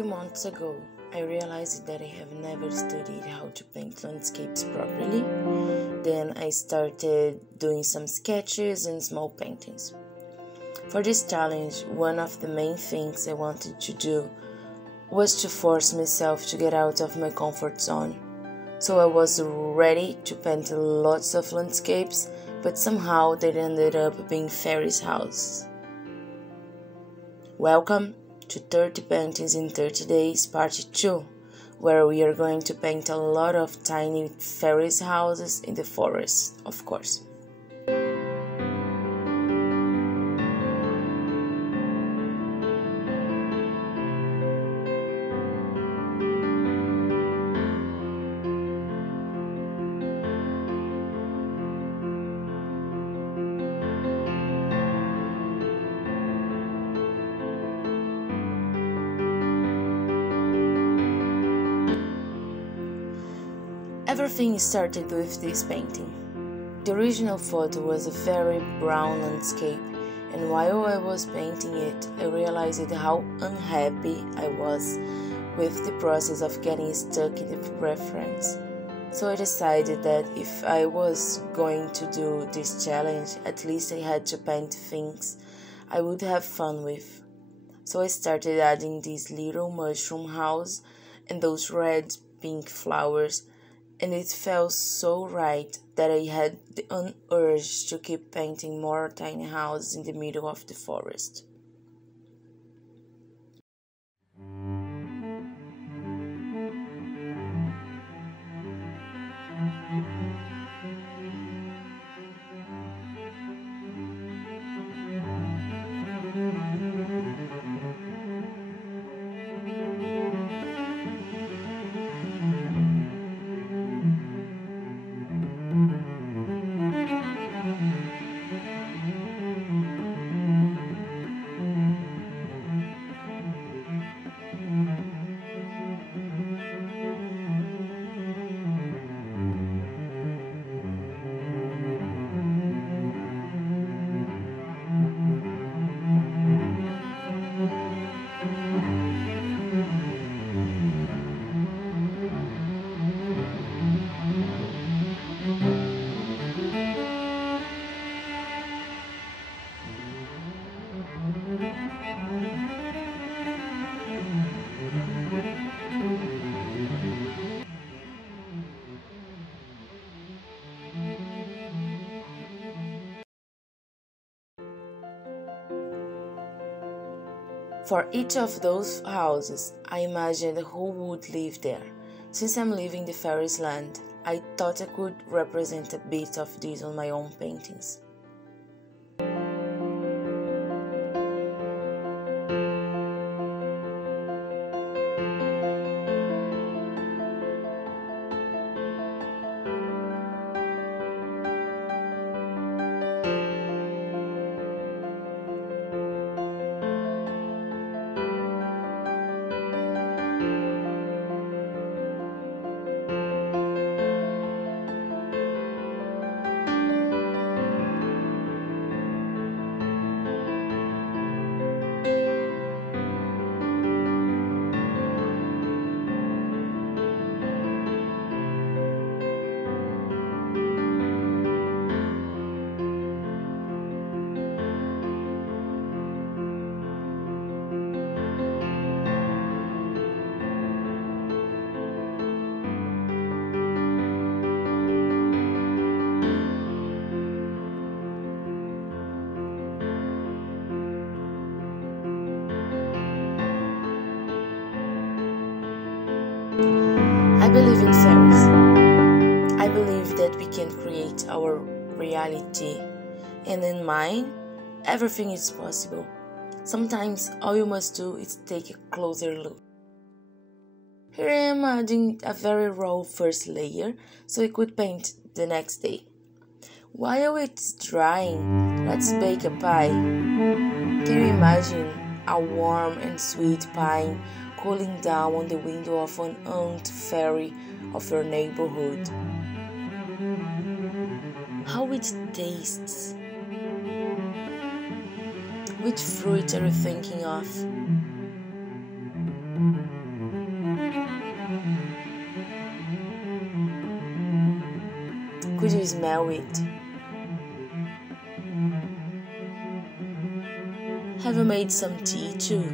few months ago, I realized that I have never studied how to paint landscapes properly. Then I started doing some sketches and small paintings. For this challenge, one of the main things I wanted to do was to force myself to get out of my comfort zone. So I was ready to paint lots of landscapes, but somehow they ended up being fairies' houses. Welcome to 30 Paintings in 30 Days Part 2, where we are going to paint a lot of tiny fairies' houses in the forest, of course. Everything started with this painting. The original photo was a very brown landscape, and while I was painting it, I realized how unhappy I was with the process of getting stuck in the reference. So I decided that if I was going to do this challenge, at least I had to paint things I would have fun with. So I started adding this little mushroom house and those red pink flowers, and it felt so right that I had the urge to keep painting more tiny houses in the middle of the forest. For each of those houses, I imagined who would live there. Since I'm leaving the fairies land, I thought I could represent a bit of this on my own paintings. I believe in fairies. I believe that we can create our reality, and in mine, everything is possible. Sometimes all you must do is take a closer look. Here I am adding a very raw first layer so I could paint the next day. While it's drying, let's bake a pie. Can you imagine a warm and sweet pie cooling down on the window of an aunt fairy of your neighborhood? How it tastes. Which fruit are you thinking of? Could you smell it? Have you made some tea too?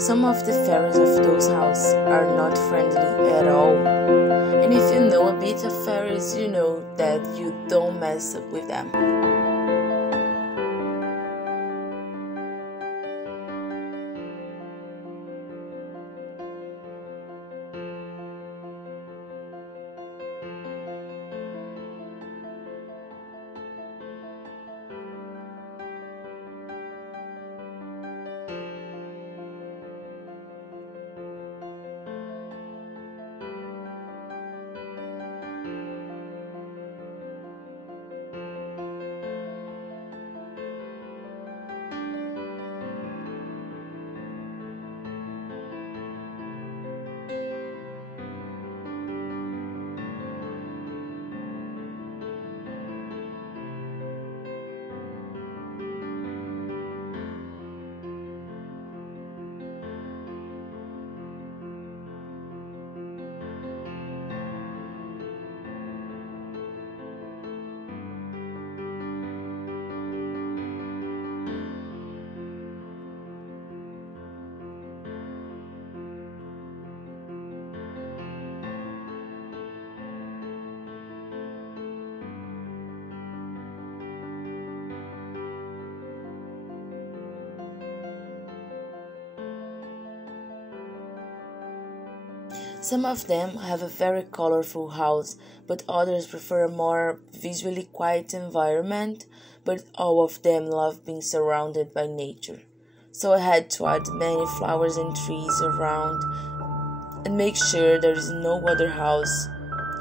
Some of the fairies of those houses are not friendly at all. And if you know a bit of fairies, you know that you don't mess up with them. Some of them have a very colorful house, but others prefer a more visually quiet environment, but all of them love being surrounded by nature. So I had to add many flowers and trees around and make sure there is no other house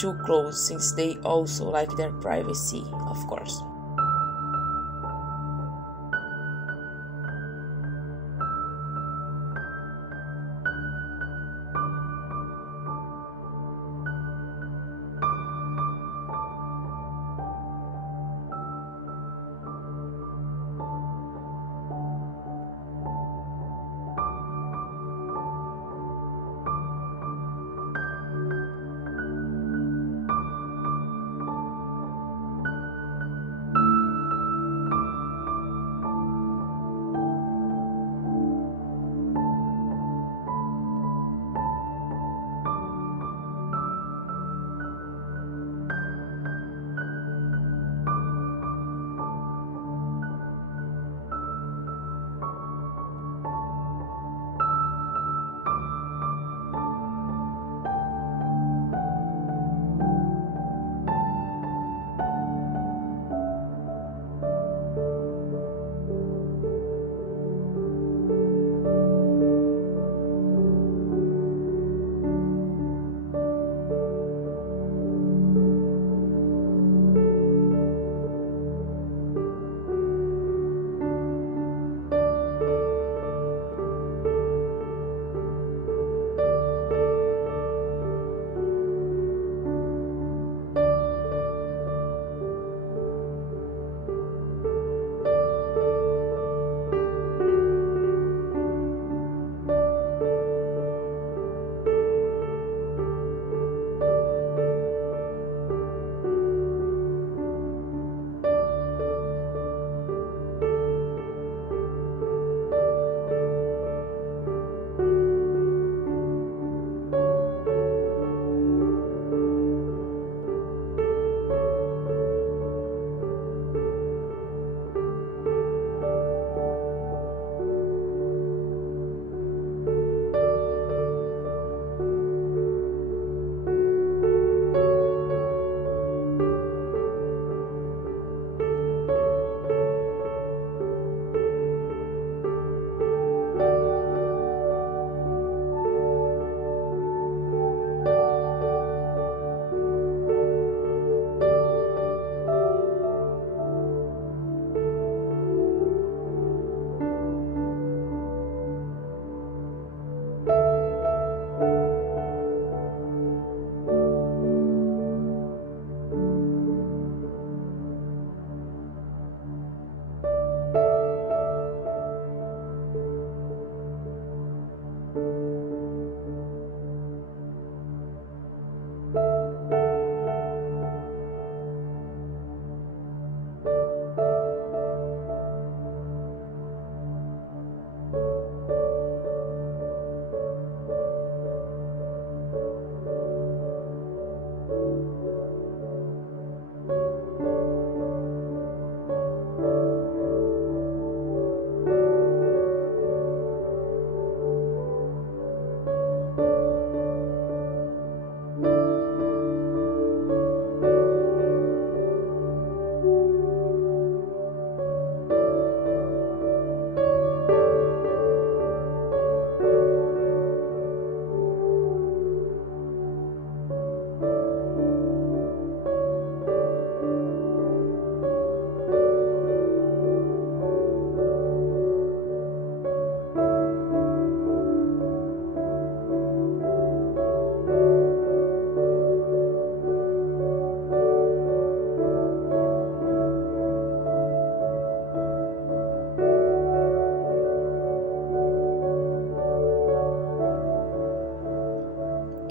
too close since they also like their privacy, of course.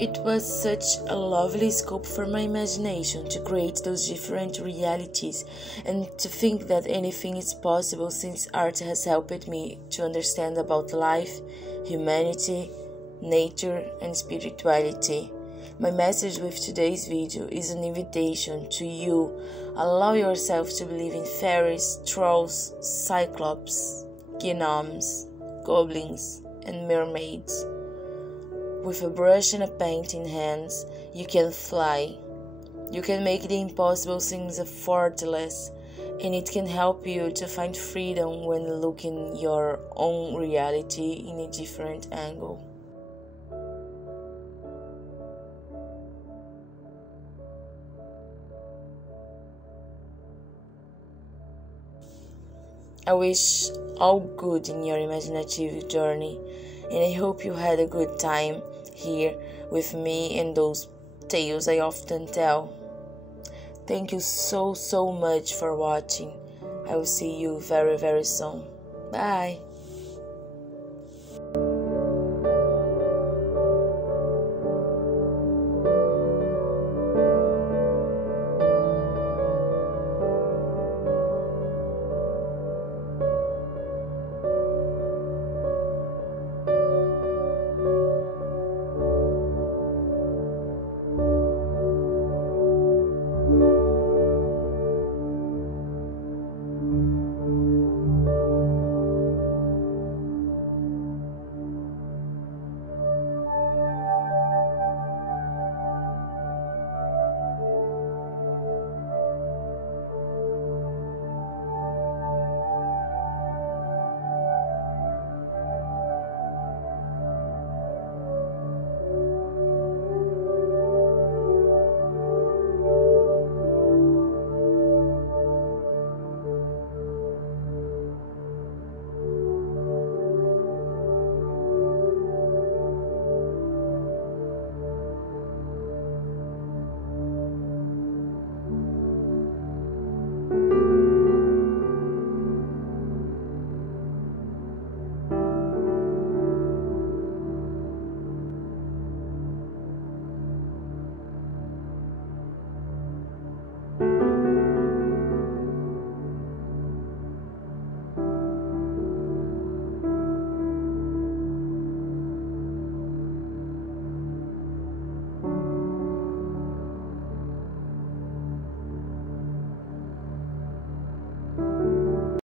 It was such a lovely scope for my imagination to create those different realities and to think that anything is possible, since art has helped me to understand about life, humanity, nature and spirituality. My message with today's video is an invitation to you. Allow yourself to believe in fairies, trolls, cyclops, gnomes, goblins and mermaids. With a brush and a paint in hands, you can fly. You can make the impossible seem effortless, and it can help you to find freedom when looking your own reality in a different angle. I wish all good in your imaginative journey, and I hope you had a good time here with me and those tales I often tell. Thank you so much for watching. I will see you very soon. Bye!